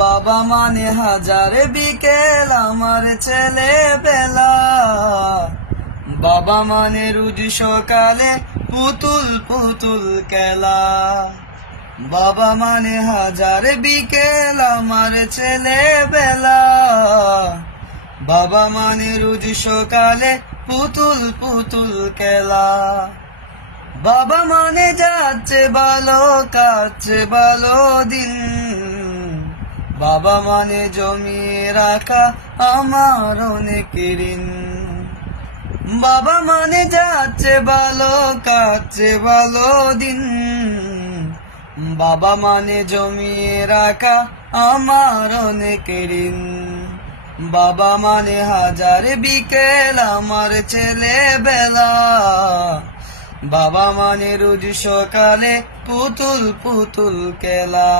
বাবা মানে হাজার বিকেল আমার ছেলে বেলা, বাবা মানে রোজ সকালে পুতুল পুতুল খেলা। বাবা মানে হাজার বিকেল আমার ছেলে বেলা, বাবা মানে রোজ সকালে পুতুল পুতুল খেলা। বাবা মানে যাচ্ছে ভালো কাটছে ভালো দিন, বাবা মানে জমিয়ে রাখা আমার অনেক ঋণ। বাবা মানে যাচ্ছে ভালো কাটছে ভালো দিন, বাবা মানে জমিয়ে রাখা আমার অনেক ঋণ। বাবা মানে হাজার বিকেল আমার ছেলে বেলা, বাবা মানে রোজ সকালে পুতুল পুতুল খেলা।